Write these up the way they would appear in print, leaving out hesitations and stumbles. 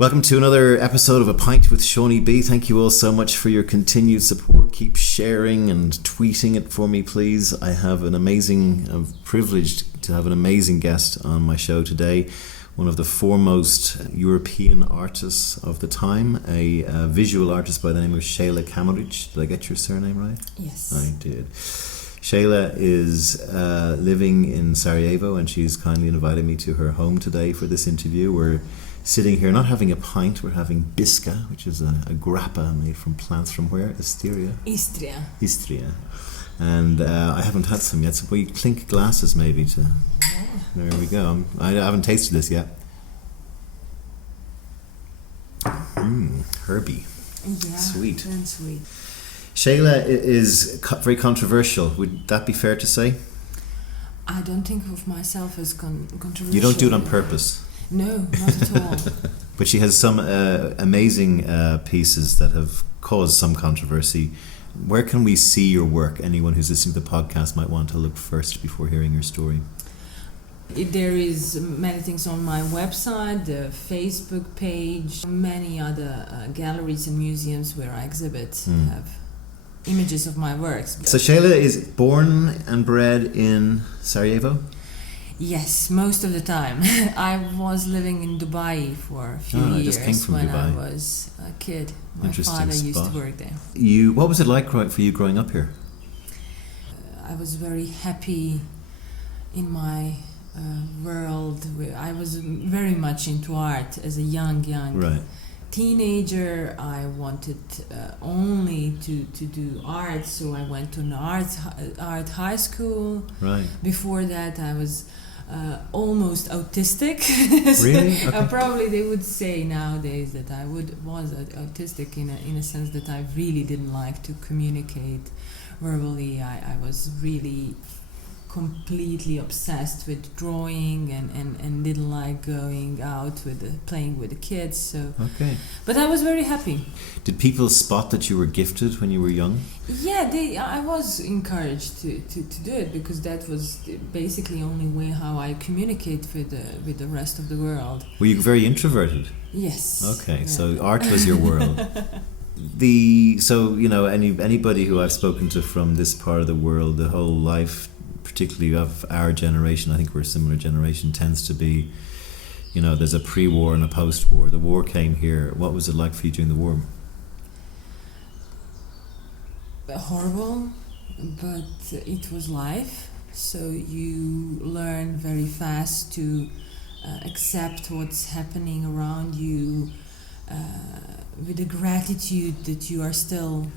Welcome to another episode of A Pint with Seaniebee. Thank you all so much for your continued support. Keep sharing and tweeting it for me, please. I'm privileged to have an amazing guest on my show today. One of the foremost European artists of the time, a visual artist by the name of Šejla Kameric. Did I get your surname right? Yes. I did. Šejla is living in Sarajevo, and she's kindly invited me to her home today for this interview. We're sitting here not having a pint, we're having biska, which is a grappa made from plants from where? Istria. And I haven't had some yet, so we clink glasses maybe to... Yeah. There we go. I haven't tasted this yet. Herby. Yeah, Sweet. and sweet. Šejla is very controversial. Would that be fair to say? I don't think of myself as controversial. You don't do it on purpose? No, not at all. But she has some amazing pieces that have caused some controversy. Where can we see your work? Anyone who's listening to the podcast might want to look first before hearing your story. There is many things on my website, the Facebook page, many other galleries and museums where I exhibit have images of my works. So Šejla is born and bred in Sarajevo? Yes, most of the time. I was living in Dubai for a few years when Dubai. I was a kid. My Interesting father used spot. to work there. What was it like for you growing up here? I was very happy in my world. I was very much into art as a young Right. teenager. I wanted only to do art, so I went to an art high school. Right. Before that, I was almost autistic. Really? Okay. Probably they would say nowadays that I was autistic in a sense that I really didn't like to communicate verbally. I was really completely obsessed with drawing and didn't like going out playing with the kids. So, Okay. but I was very happy. Did people spot that you were gifted when you were young? Yeah, I was encouraged to do it because that was basically the only way how I communicate with the rest of the world. Were you very introverted? Yes. Okay, Yeah. so art was your world. Anybody who I've spoken to from this part of the world, the whole life, particularly of our generation, I think we're a similar generation, tends to be, there's a pre-war and a post-war. The war came here. What was it like for you during the war? Horrible, but it was life. So you learn very fast to accept what's happening around you with the gratitude that you are still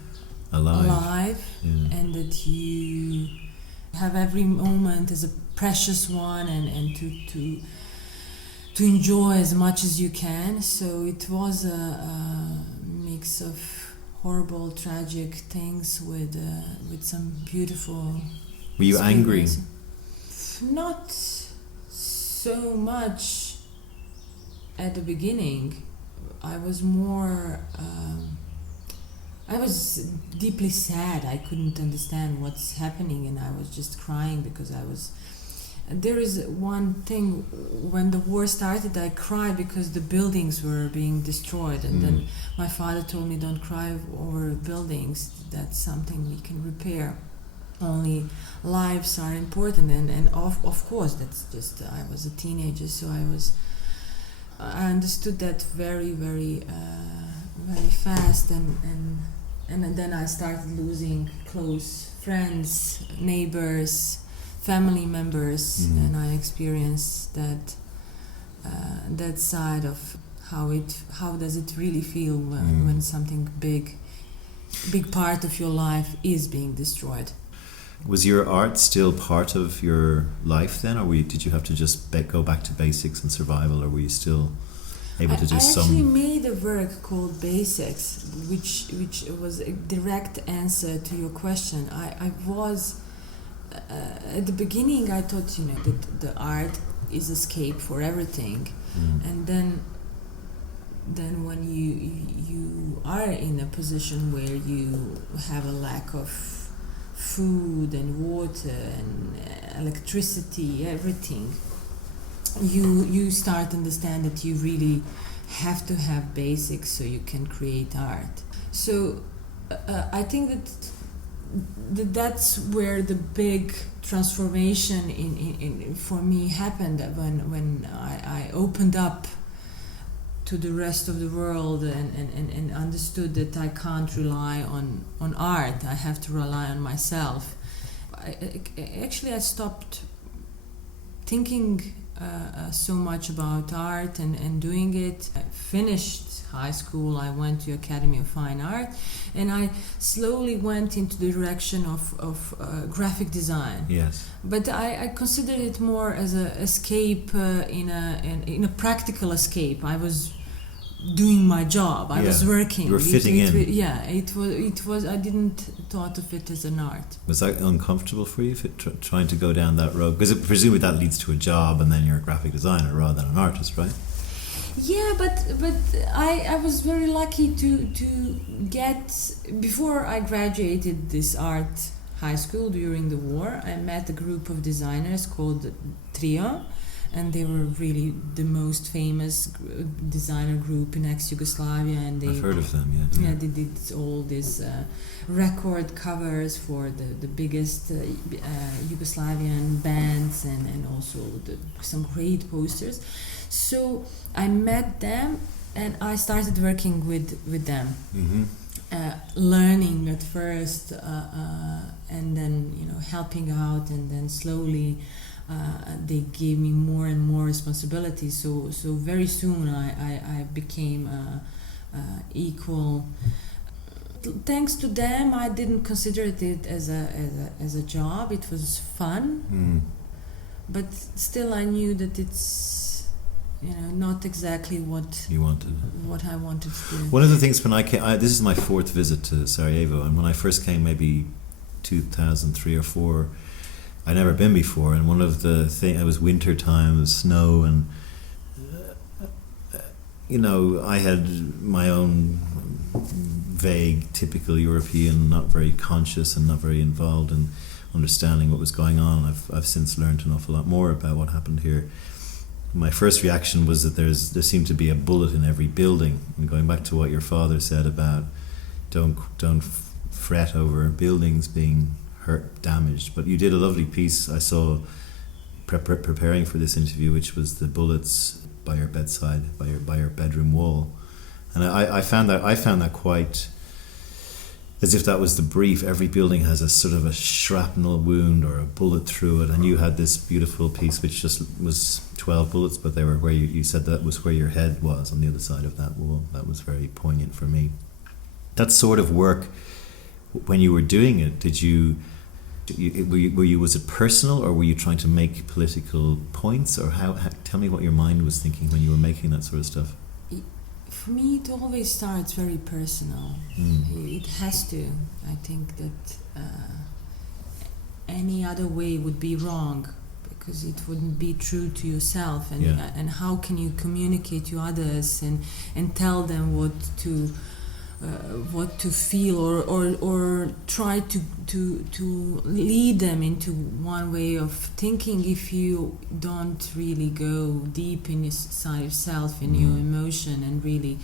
alive Yeah. and that you have every moment as a precious one and to enjoy as much as you can. So it was a mix of horrible, tragic things with some beautiful. Were you angry? Not so much at the beginning. I was more. I was deeply sad. I couldn't understand what's happening, and I was just crying because I was. There is one thing, when the war started, I cried because the buildings were being destroyed, and then my father told me, don't cry over buildings, that's something we can repair. Only lives are important, and of course, that's just, I was a teenager, so I understood that very, very, very fast, and then I started losing close friends, neighbors, family members, and I experienced that side of how does it really feel when something big part of your life is being destroyed. Was your art still part of your life then, or did you have to just go back to basics and survival, or were you still able to do some? I actually made a work called Basics, which was a direct answer to your question. I was at the beginning I thought that the art is escape for everything, and then when you are in a position where you have a lack of food and water and electricity, everything, you start to understand that you really have to have basics so you can create art. So I think that's where the big transformation in for me happened when I opened up to the rest of the world and understood that I can't rely on art. I have to rely on myself. I stopped thinking so much about art and doing it. I finished high school, I went to Academy of Fine Art, and I slowly went into the direction of graphic design. Yes. But I considered it more as an escape, in a practical escape. I was doing my job. I was working. You were fitting in. It was. I didn't thought of it as an art. Was that uncomfortable for you, trying to go down that road? Because presumably that leads to a job, and then you're a graphic designer rather than an artist, right? Yeah, but I was very lucky to get, before I graduated this art high school during the war, I met a group of designers called Trio, and they were really the most famous designer group in ex-Yugoslavia, and I've heard of them, yeah. Yeah, they did all these record covers for the biggest Yugoslavian bands, and also some great posters. So I met them and I started working with them, learning at first, and then helping out, and then slowly they gave me more and more responsibilities. So very soon I became equal. Thanks to them, I didn't consider it as a job. It was fun, but still I knew that it's not exactly what you wanted. What I wanted to do. One of the things when I came, this is my 4th visit to Sarajevo, and when I first came, maybe 2003 or 4, I'd never been before, and one of the things, it was winter time, it was snow, and I had my own vague, typical European, not very conscious and not very involved in understanding what was going on. I've since learned an awful lot more about what happened here. My first reaction was that there seemed to be a bullet in every building. And going back to what your father said about don't fret over buildings being hurt, damaged. But you did a lovely piece I saw preparing for this interview, which was the bullets by your bedside, by your bedroom wall. And I found that quite, as if that was the brief. Every building has a sort of a shrapnel wound or a bullet through it, and you had this beautiful piece which just was 12 bullets, but they were where you said that was where your head was, on the other side of that wall. That was very poignant for me. That sort of work, when you were doing it, was it personal, or were you trying to make political points, or how tell me what your mind was thinking when you were making that sort of stuff? For me, it always starts very personal. It has to. I think that any other way would be wrong, because it wouldn't be true to yourself. And how can you communicate to others and tell them what to feel, or try to lead them into one way of thinking if you don't really go deep inside yourself, in your emotion, and really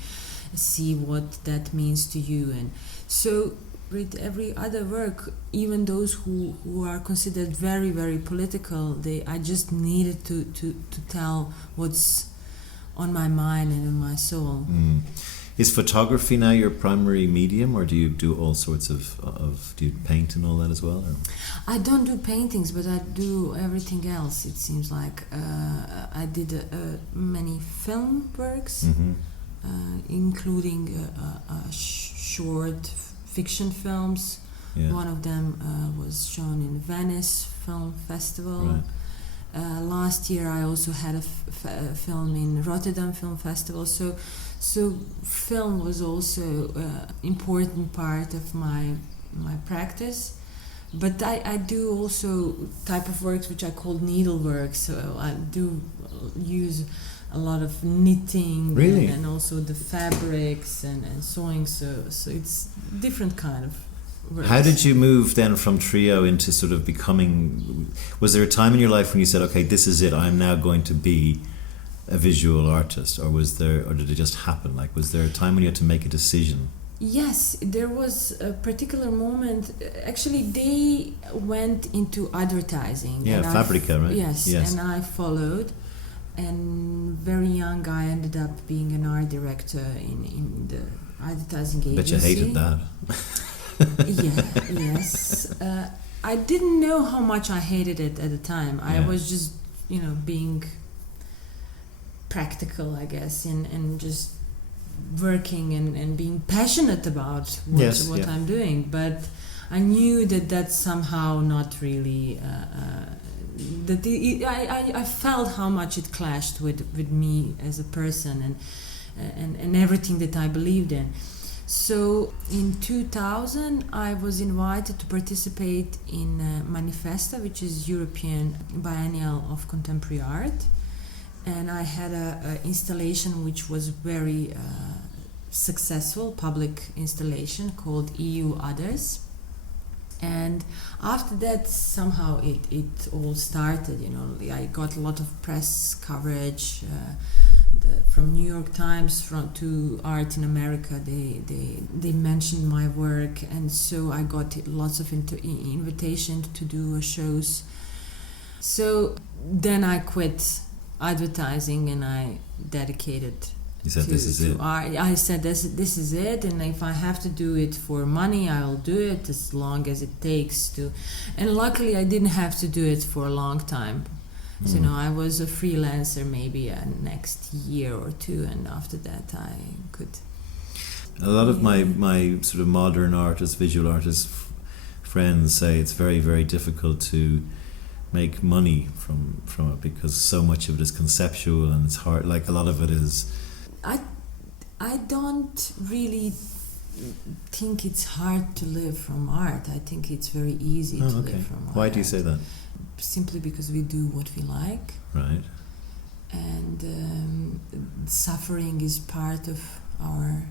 see what that means to you. And so with every other work, even those who are considered very, very political, I just needed to tell what's on my mind and in my soul. Is photography now your primary medium, or do you do all sorts of do you paint and all that as well? Or? I don't do paintings, but I do everything else. It seems like I did many film works, including short fiction films. Yeah. One of them was shown in Venice Film Festival. Right. Last year I also had a film in Rotterdam Film Festival. So film was also important part of my practice. But I do also type of works which I call needlework. So I do use a lot of knitting. Really? and also the fabrics and sewing. So it's different kind of works. How did you move then from Trio into sort of becoming... Was there a time in your life when you said, okay, this is it, I'm now going to be a visual artist, or did it just happen? Like, was there a time when you had to make a decision? Yes, there was a particular moment. Actually, they went into advertising. Yeah, Fabrica, right? Yes, and I followed. And very young, I ended up being an art director in the advertising agency. Bet you hated that. Yes. I didn't know how much I hated it at the time. I was just, being practical, I guess, and just working and being passionate about what I'm doing. But I knew that that's somehow not really... I felt how much it clashed with me as a person and everything that I believed in. So in 2000, I was invited to participate in Manifesta, which is European Biennial of Contemporary Art. And I had a installation which was very successful, public installation called EU Others. And after that, somehow it all started. I got a lot of press coverage from New York Times to Art in America. They mentioned my work, and so I got lots of invitations to do shows. So then I quit advertising and I dedicated. You said this is it. I said this is it, and if I have to do it for money, I'll do it as long as it takes to. And luckily, I didn't have to do it for a long time. So I was a freelancer maybe next year or two, and after that, I could. A lot of my sort of modern artists, visual artists friends say it's very, very difficult to make money from it because so much of it is conceptual and it's hard. Like a lot of it is. I don't really think it's hard to live from art. I think it's very easy to live from art. Why do you say that? Simply because we do what we like. Right. And suffering is part of our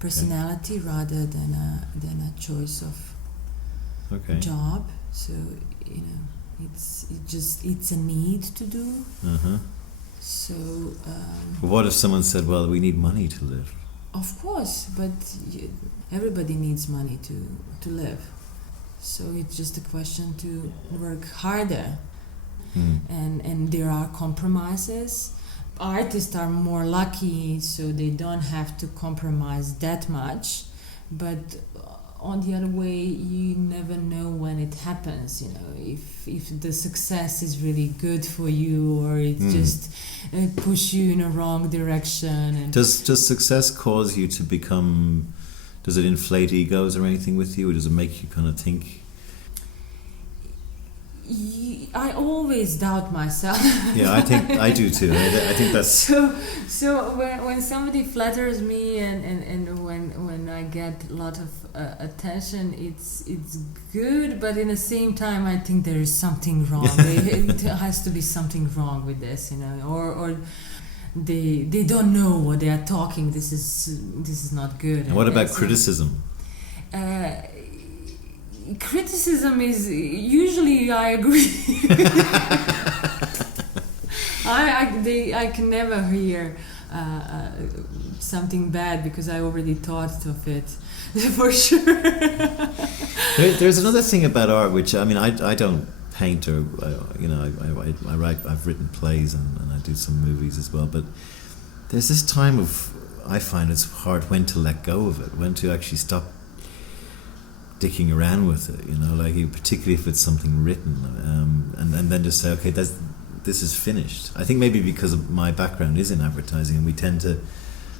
personality rather than a choice of job. So it's a need to do. Uh-huh. So. But what if someone said, "Well, we need money to live"? Of course, but everybody needs money to live. So it's just a question to work harder. And there are compromises. Artists are more lucky, so they don't have to compromise that much. But on the other way, you never know when it happens. If the success is really good for you, or it just push you in a wrong direction. And does success cause you to become? Does it inflate egos or anything with you, or does it make you kind of think? I always doubt myself. Yeah, I think I do too. I think that's so. When somebody flatters me and when I get a lot of attention, it's good. But in the same time, I think there is something wrong. It has to be something wrong with this, or they don't know what they are talking. This is not good. And what about criticism? Criticism is usually I agree. I can never hear something bad because I already thought of it for sure. There's another thing about art which I don't paint or I write. I've written plays and I do some movies as well. But there's this time I find it's hard when to let go of it, when to actually stop dicking around with it, particularly if it's something written, and then just say, okay, this is finished. I think maybe because of my background is in advertising, and we tend to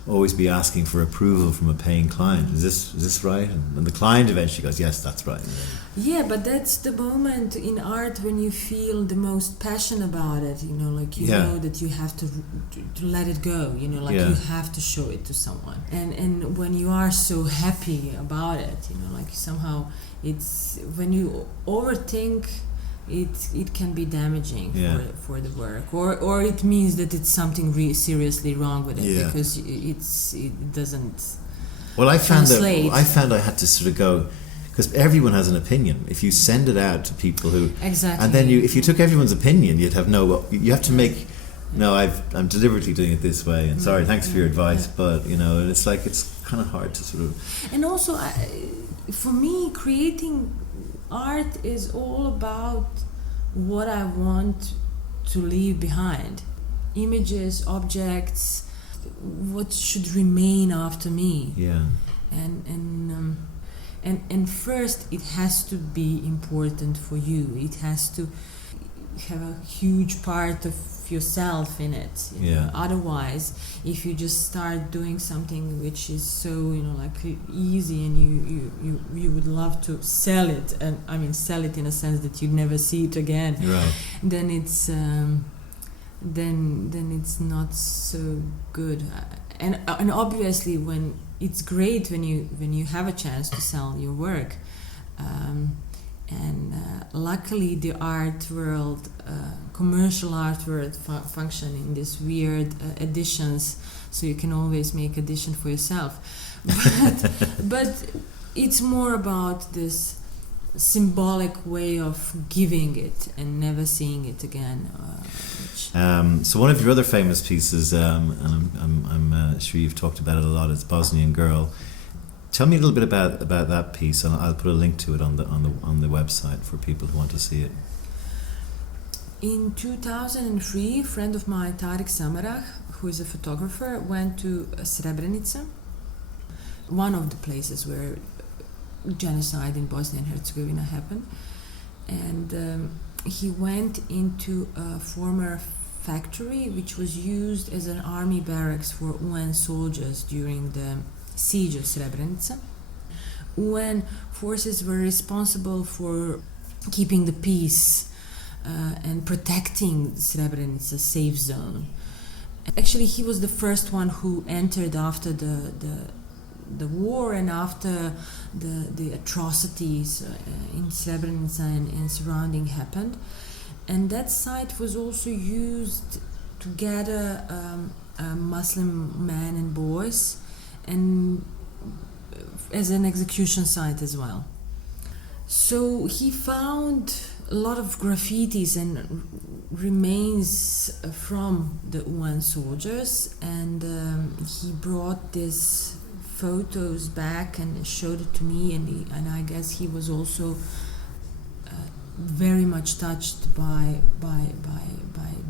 always be asking for approval from a paying client. Is this right? And the client eventually goes, yes, that's right. Yeah, but that's the moment in art when you feel the most passion about it. Know that you have to let it go. You have to show it to someone. And when you are so happy about it, somehow it's when you overthink. It can be damaging for the work, or it means that it's something seriously wrong with it because it doesn't. Well, I found I had to sort of go, because everyone has an opinion. If you send it out to people who exactly, and then if you took everyone's opinion, you have to make No, I'm deliberately doing it this way. And sorry, thanks for your advice, Yeah. but it's like it's kind of hard to sort of. And also, for me, creating art is all about what I want to leave behind. Images, objects, what should remain after me. Yeah. And first, it has to be important for you. It has to have a huge part of yourself in it. Yeah. Otherwise, if you just start doing something which is so like easy, and you would love to sell it, and I mean sell it in a sense that you'd never see it again. Right. Then it's then it's not so good. And obviously, when it's great when you have a chance to sell your work. And luckily, the art world, commercial art world, function in these weird editions, so you can always make edition for yourself. But it's more about this symbolic way of giving it and never seeing it again. So one of your other famous pieces, and I'm sure you've talked about it a lot, is Bosnian Girl. Tell me a little bit about that piece, and I'll put a link to it on the website for people who want to see it. In 2003, a friend of mine, Tarik Samarah, who is a photographer, went to Srebrenica, one of the places where genocide in Bosnia and Herzegovina happened, and he went into a former factory which was used as an army barracks for UN soldiers during the siege of Srebrenica. UN forces were responsible for keeping the peace and protecting Srebrenica safe zone. Actually, he was the first one who entered after the war and after the atrocities in Srebrenica and surrounding happened. And that site was also used to gather Muslim men and boys, and as an execution site as well. So he found a lot of graffitis and remains from the UN soldiers, and he brought these photos back and showed it to me, and I guess he was also very much touched by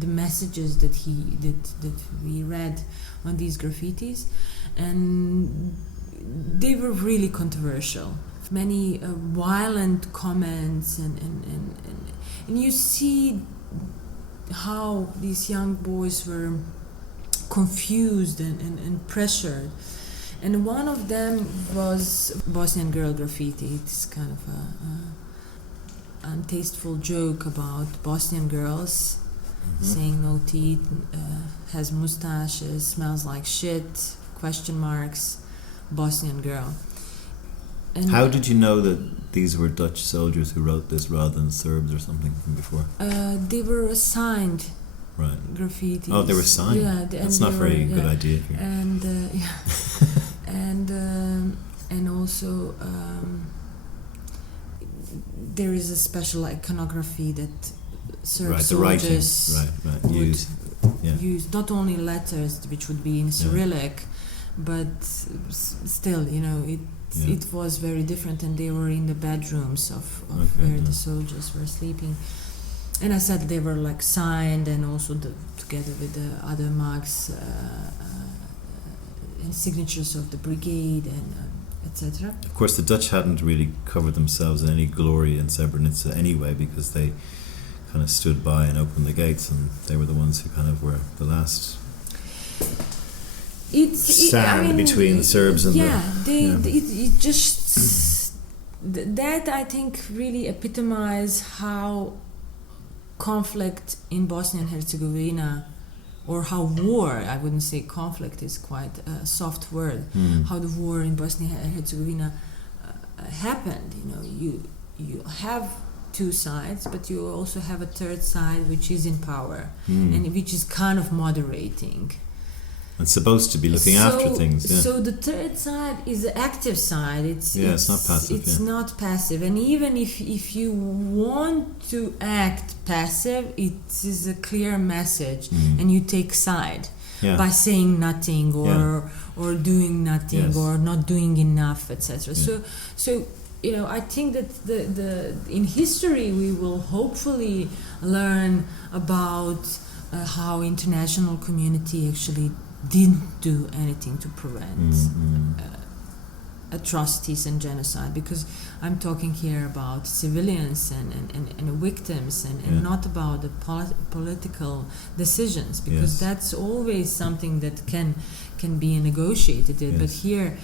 the messages that we read on these graffitis, and they were really controversial. Many violent comments, and you see how these young boys were confused and pressured. And one of them was Bosnian Girl graffiti. It's kind of a untasteful joke about Bosnian girls, saying no teeth, has mustaches, smells like shit, question marks, Bosnian Girl. And how did you know that these were Dutch soldiers who wrote this rather than Serbs or something from before? They were assigned right. graffiti. Oh, they were signed? Yeah. That's not very good idea. Here. And and also there is a special iconography that Serb soldiers would use not only letters which would be in Cyrillic, but still, it was very different, and they were in the bedrooms of where the soldiers were sleeping. And I said they were like signed, and also together with the other marks and signatures of the brigade and etc. Of course, the Dutch hadn't really covered themselves in any glory in Srebrenica anyway, because they kind of stood by and opened the gates, and they were the ones who kind of were the last stand between the Serbs and it just that I think really epitomized how conflict in Bosnia and Herzegovina, or how war, I wouldn't say conflict is quite a soft word, how the war in Bosnia and Herzegovina happened. You have two sides, but you also have a third side which is in power and which is kind of moderating. And supposed to be looking after things. Yeah. So the third side is the active side. It's not passive. It's not passive. And even if you want to act passive, it is a clear message, and you take side by saying nothing or doing nothing or not doing enough, etc. Yeah. So I think that the in history we will hopefully learn about how international community actually didn't do anything to prevent atrocities and genocide, because I'm talking here about civilians and victims and not about the political decisions, because that's always something that can be negotiated. Yes. But here,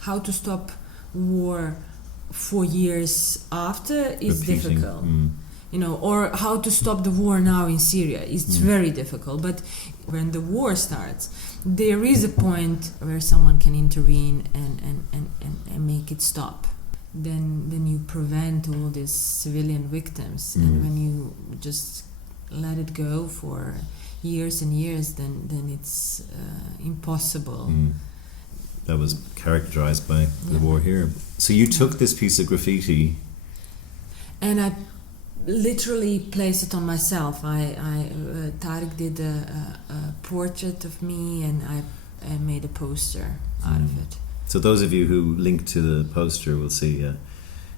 how to stop war 4 years after is difficult. Or how to stop the war now in Syria. It's very difficult. But when the war starts, there is a point where someone can intervene and make it stop. Then you prevent all these civilian victims. And when you just let it go for years and years, then it's impossible. That was characterized by the war here. So you took this piece of graffiti, and I literally placed it on myself. Tariq did a portrait of me, and I made a poster out of it. So those of you who link to the poster will see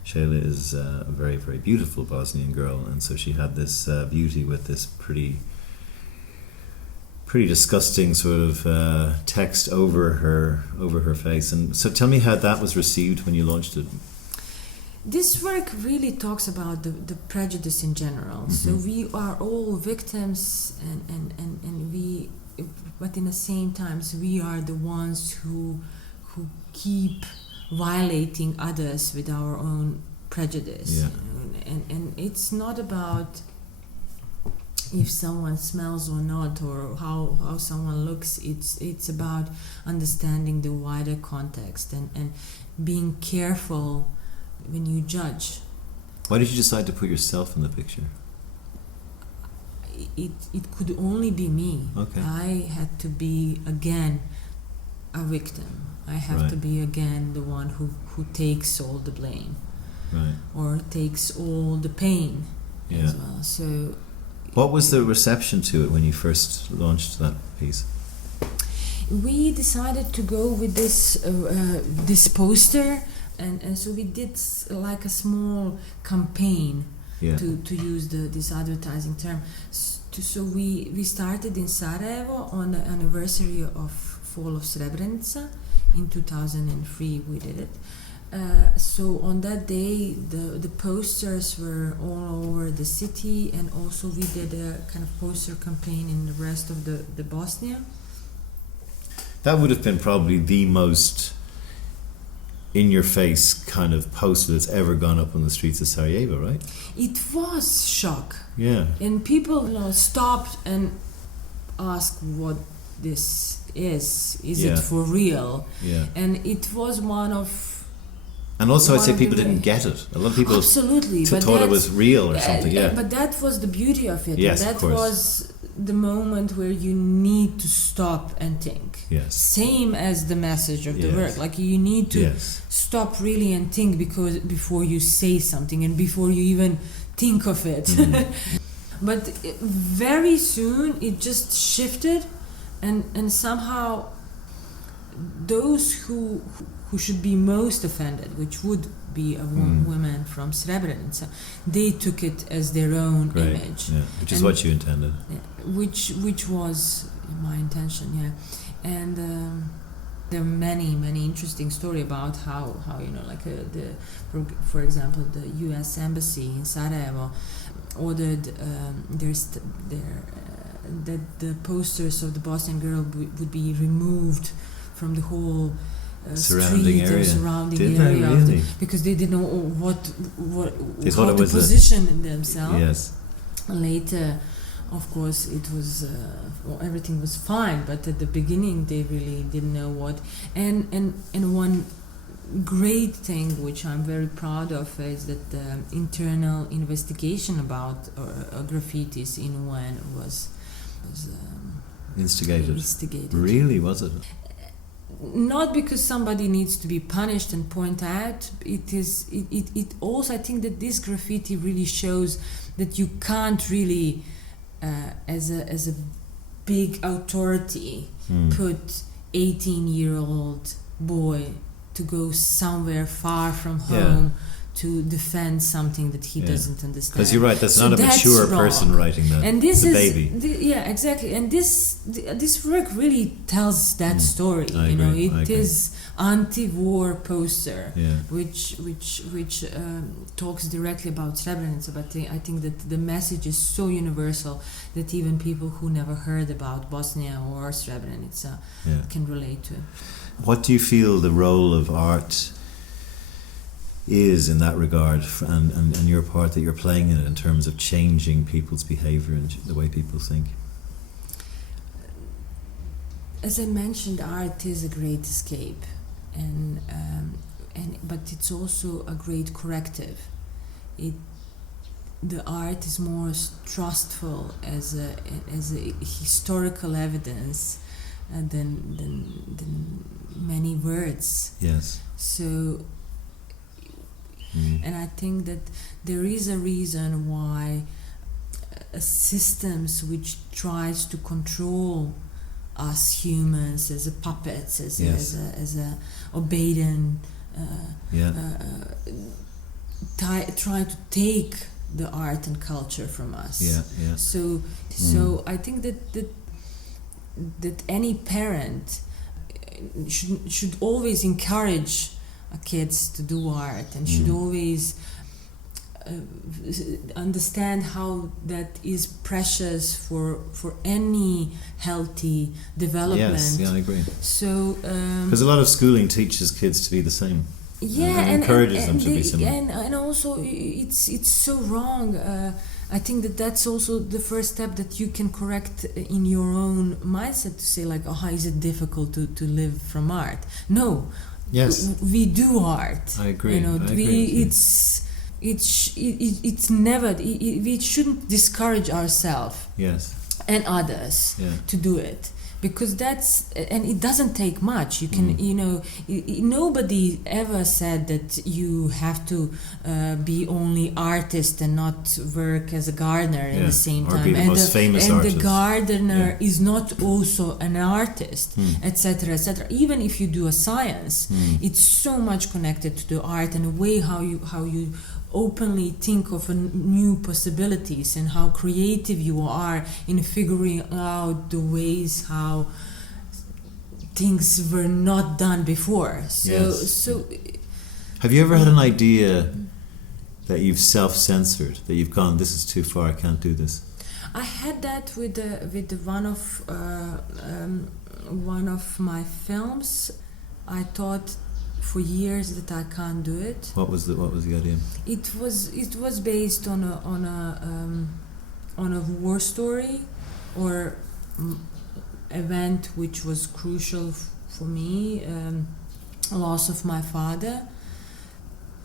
Šejla is a very, very beautiful Bosnian girl, and so she had this beauty with this pretty disgusting sort of text over her face. And so tell me how that was received when you launched it. This work really talks about the prejudice in general. So we are all victims, and we, but in the same times we are the ones who keep violating others with our own prejudice. And it's not about if someone smells or not, or how someone looks. It's about understanding the wider context and being careful when you judge. Why did you decide to put yourself in the picture? It could only be me. Okay. I had to be again a victim. I have to be again the one who takes all the blame, or takes all the pain as well. So what was the reception to it when you first launched that piece? We decided to go with this poster. And so we did like a small campaign, to use this advertising term. So we started in Sarajevo on the anniversary of fall of Srebrenica. In 2003 we did it. So on that day the posters were all over the city, and also we did a kind of poster campaign in the rest of the Bosnia. That would have been probably the most in-your-face kind of poster that's ever gone up on the streets of Sarajevo, right? It was shock. Yeah. And people stopped and asked what this is. Is it for real? Yeah. And it was one of... And also I'd say people didn't get it. A lot of people thought it was real or something, But that was the beauty of it. Yes, and that was the moment where you need to stop and think. Yes. Same as the message of the work. Like you need to stop really and think before you say something and before you even think of it. But very soon it just shifted, and somehow those who should be most offended, which would be a woman from Srebrenica, they took it as their own image. Yeah. Which is what you intended. Which was my intention, And there are many interesting stories about how for example the U.S. Embassy in Sarajevo ordered that the posters of the Bosnian Girl would be removed from the whole surrounding area, really? Because they didn't know what how to position themselves. Yes. Later, of course, it was everything was fine, but at the beginning they really didn't know what. And one great thing which I'm very proud of is that the internal investigation about graffitis in UN was Instigated. Really, was it? Not because somebody needs to be punished and point out. It also, I think that this graffiti really shows that you can't really, as a big authority, put 18-year-old boy to go somewhere far from home to defend something that he doesn't understand. Because you're right, that's not a mature person writing that. And this it's a baby. Exactly. And this work really tells that story. I agree. It is anti-war poster, Yeah. which talks directly about Srebrenica. But I think that the message is so universal that even people who never heard about Bosnia or Srebrenica can relate to it. What do you feel the role of art is in that regard, and your part that you're playing in it in terms of changing people's behaviour and the way people think? As I mentioned, art is a great escape, but it's also a great corrective. The art is more trustful as a historical evidence than many words. Yes. So. And I think that there is a reason why systems which tries to control us humans as a puppets, as a obedient, try to take the art and culture from us. So I think that any parent should always encourage kids to do art and should always understand how that is precious for any healthy development. Yes, I agree. So because a lot of schooling teaches kids to be the same. And encourages them to be similar. And also it's so wrong. I think that's also the first step that you can correct in your own mindset, to say like, is it difficult to live from art? No. Yes, we do art. I agree. It's never. We shouldn't discourage ourselves. Yes. And others to do it, because and it doesn't take much. You can, nobody ever said that you have to be only artist and not work as a gardener in the same time. Or be the most famous artist. And the gardener is not also an artist, etc., etc. Even if you do a science, it's so much connected to the art and the way how you openly think of new possibilities and how creative you are in figuring out the ways how things were not done before. So have you ever had an idea that you've self-censored, that you've gone, this is too far, I can't do this? I had that with one of my films. I thought for years that I can't do it. What was the idea? It was based on a war story or event which was crucial for me, loss of my father.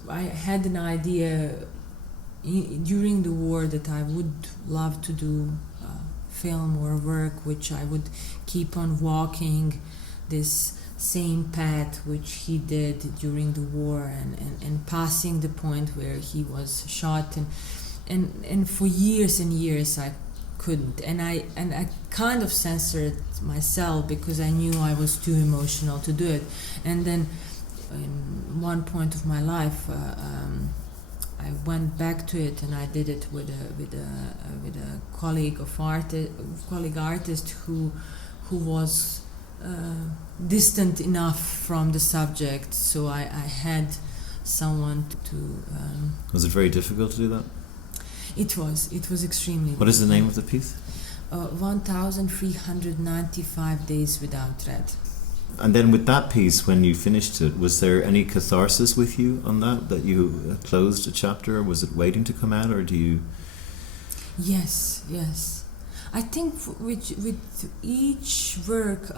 I had an idea during the war that I would love to do film or work which I would keep on walking this same path which he did during the war and passing the point where he was shot and for years and years I couldn't, and I kind of censored myself because I knew I was too emotional to do it. And then in one point of my life I went back to it and I did it with a colleague artist who was distant enough from the subject, so I had someone to Was it very difficult to do that? It was extremely What is the name of the piece? 1395 Days Without Red. And then with that piece, when you finished it, was there any catharsis with you on that you closed a chapter, or was it waiting to come out, or do you... Yes. I think with each work,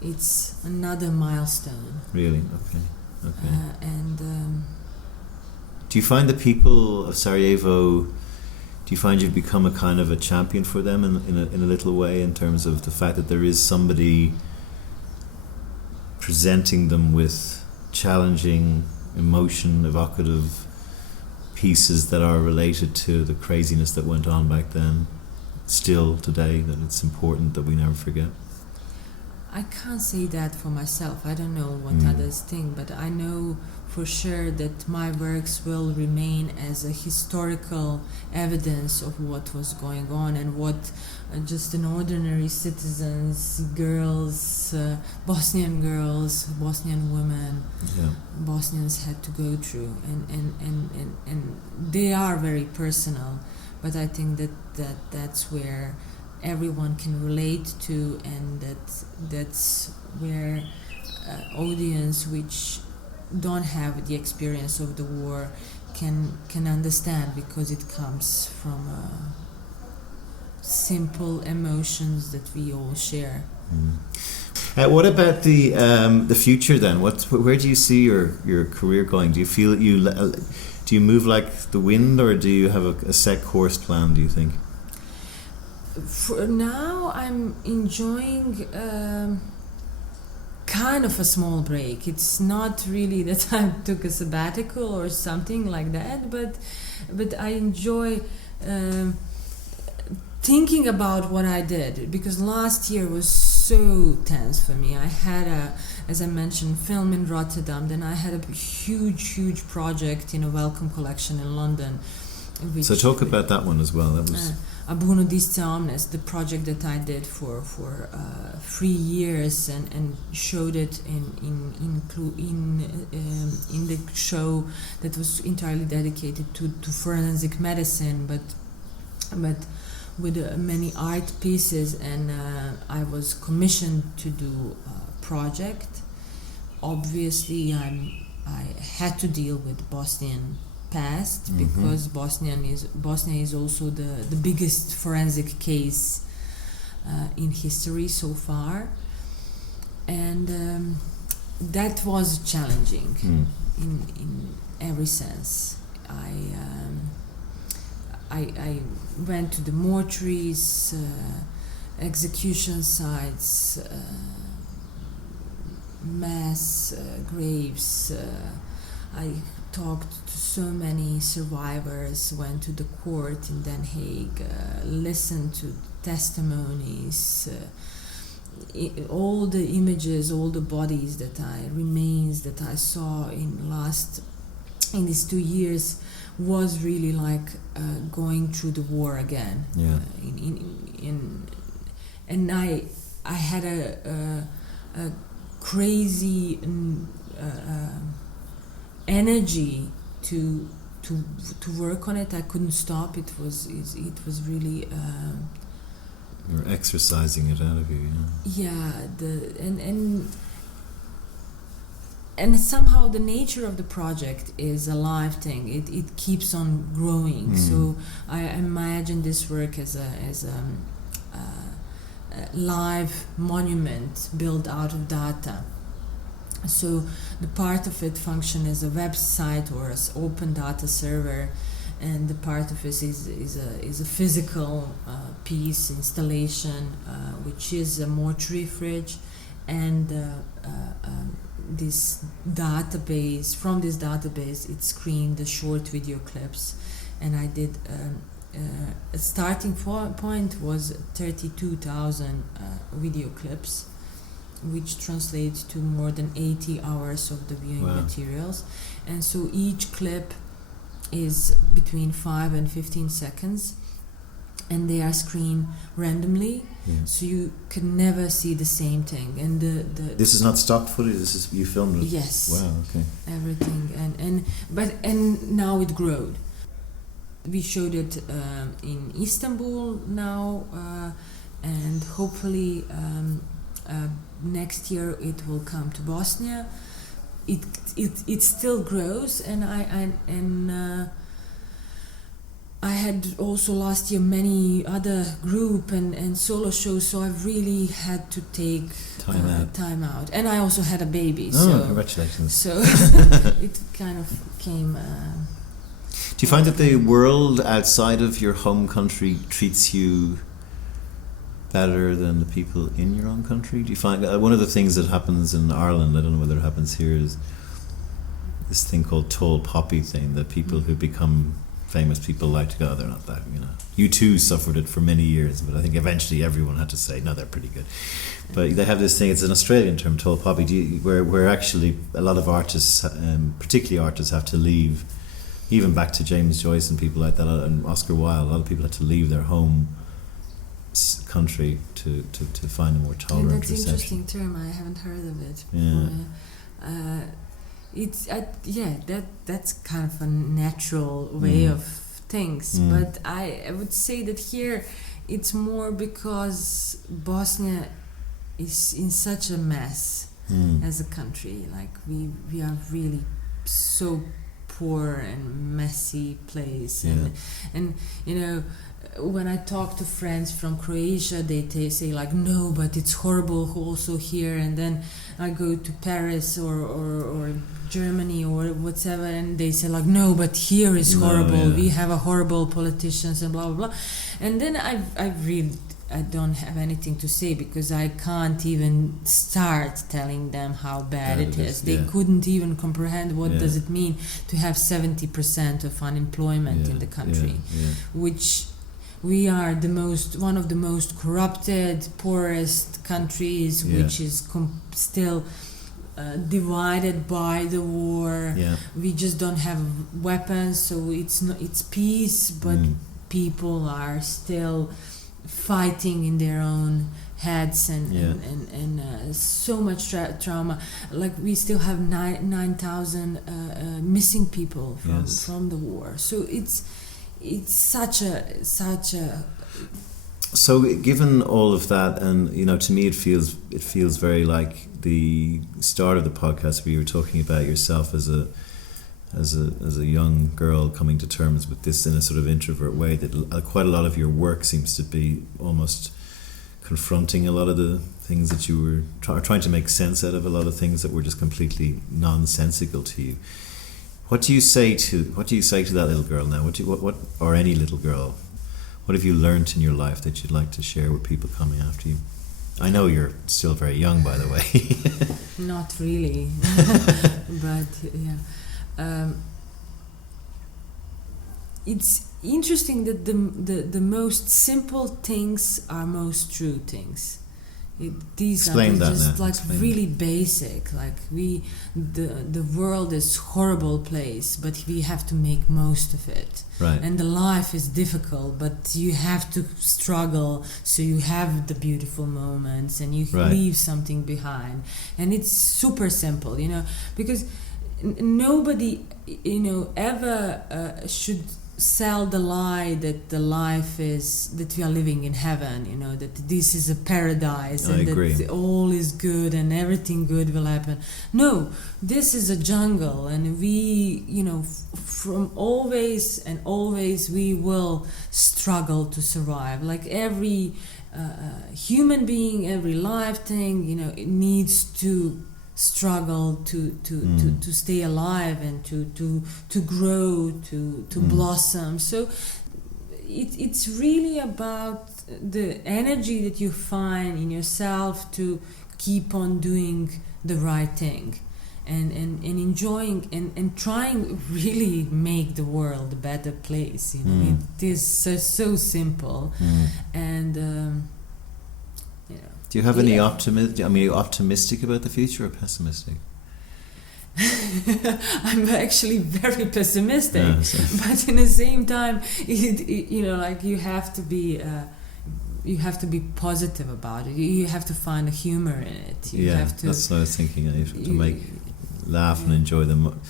it's another milestone. Really? Okay. And do you find the people of Sarajevo, do you find you've become a kind of a champion for them in a little way, in terms of the fact that there is somebody presenting them with challenging, emotion, evocative pieces that are related to the craziness that went on back then, still today, that it's important that we never forget? I can't say that for myself. I don't know what others think, but I know for sure that my works will remain as a historical evidence of what was going on and what just an ordinary citizens, girls, Bosnian girls, Bosnian women, Bosnians had to go through, and they are very personal, but I think that's where everyone can relate to, and that's where audience which don't have the experience of the war can understand, because it comes from simple emotions that we all share. What about the future then? Where do you see your career going? Do you feel that do you move like the wind, or do you have a set course plan, do you think? For now, I'm enjoying kind of a small break. It's not really that I took a sabbatical or something like that, but I enjoy thinking about what I did, because last year was so tense for me. I had as I mentioned, film in Rotterdam. Then I had a huge project in a Welcome collection in London. So talk about that one as well. That was Abuno Disce Omnes, the project that I did for 3 years, and showed it in the show that was entirely dedicated to forensic medicine, but with many art pieces, and I was commissioned to do a project. Obviously, I had to deal with Bosnian past, because Bosnia is also the biggest forensic case in history so far, and that was challenging in every sense. I went to the mortuaries, execution sites, mass graves. I talked to so many survivors, went to the court in Den Haag, listened to testimonies, all the images, all the bodies remains that I saw in these 2 years was really like going through the war again. And I had a crazy energy to work on it. I couldn't stop. It was really. You're exercising it out of you. And somehow the nature of the project is a live thing. It keeps on growing. So I imagine this work as a live monument built out of data. So the part of it function as a website or as open data server, and the part of it is a physical piece installation, which is a mortuary fridge, and this database. From this database, it screened the short video clips, and I did. A starting point was 32,000 video clips, which translates to more than 80 hours of the viewing materials. And so each clip is between 5 and 15 seconds, and they are screened randomly, so you can never see the same thing. And this is not stock footage. This is you filmed it. Yes. Wow. Okay. Everything, and now it growed. We showed it in Istanbul now, and hopefully next year it will come to Bosnia. It still grows, and I had also last year many other group and solo shows, so I really had to take time out. And I also had a baby. Oh, congratulations. So it kind of came... Do you find that the world outside of your home country treats you better than the people in your own country? Do you find one of the things that happens in Ireland, I don't know whether it happens here, is this thing called tall poppy thing, that people who become famous people like to go, they're not that, you too suffered it for many years, but I think eventually everyone had to say, no, they're pretty good. But they have this thing, it's an Australian term, tall poppy, where actually a lot of artists, particularly artists, have to leave, even back to James Joyce and people like that, and Oscar Wilde, a lot of people had to leave their home country to find a more tolerant that's reception. That's an interesting term. I haven't heard of it. That's kind of a natural way of things. But I would say that here it's more because Bosnia is in such a mess as a country. Like we are really so poor and messy place, and when I talk to friends from Croatia, they say like, no, but it's horrible also here. And then I go to Paris or Germany or whatever, and they say like, no, but here is horrible. We have a horrible politicians and blah blah blah. And then I don't have anything to say, because I can't even start telling them how bad it is. They couldn't even comprehend what does it mean to have 70% of unemployment in the country, which we are one of the most corrupted, poorest countries, which is still divided by the war. We just don't have weapons, so it's peace, but people are still fighting in their own heads, and so much trauma. Like we still have 9,000 missing people from the war. So it's such a. So given all of that, and to me it feels very like the start of the podcast where you were talking about yourself as a young girl coming to terms with this in a sort of introvert way, that quite a lot of your work seems to be almost confronting a lot of the things that you were trying to make sense out of, a lot of things that were just completely nonsensical to you. What do you say to that little girl now? What or any little girl? What have you learned in your life that you'd like to share with people coming after you? I know you're still very young, by the way. Not really, but it's interesting that the most simple things are most true things. These Explain are that just now. like Explain really that. basic. Like the world is horrible place, but we have to make most of it. Right. And the life is difficult, but you have to struggle, so you have the beautiful moments and you leave something behind. And it's super simple, because nobody, ever should sell the lie that the life is, that we are living in heaven, that this is a paradise and that all is good and everything good will happen. No, this is a jungle, and we, from always and always we will struggle to survive. Like every human being, every life thing, it needs to struggle to stay alive and to grow, to blossom. So it's really about the energy that you find in yourself to keep on doing the right thing and enjoying and trying really make the world a better place. It is so simple. And do you have any optimism? I mean, are you optimistic about the future or pessimistic? I'm actually very pessimistic, but in the same time, like you have to be positive about it. You have to find a humor in it. You have to, that's what I was thinking. You have to laugh and enjoy the moment.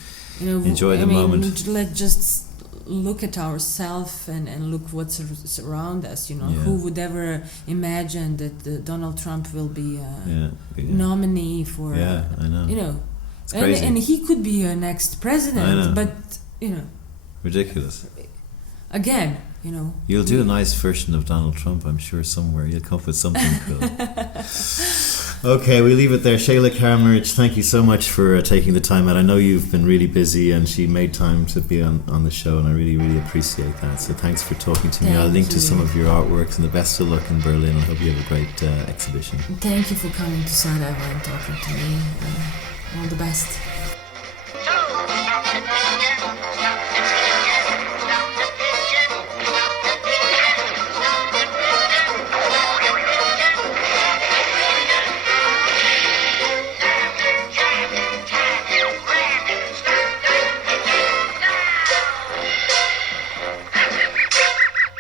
Let's just look at ourselves and look what's around us. Who would ever imagine that Donald Trump will be a nominee for I know. It's crazy. And he could be your next president, but ridiculous. Again, you'll do a nice version of Donald Trump, I'm sure, somewhere. You'll come up with something cool. Okay, we leave it there. Šejla Kameric, thank you so much for taking the time out. I know you've been really busy, and she made time to be on the show, and I really, really appreciate that. So thanks for talking to me. I'll link to some of your artworks, and the best of luck in Berlin. I hope you have a great exhibition. Thank you for coming to Sarajevo and talking to me. All the best.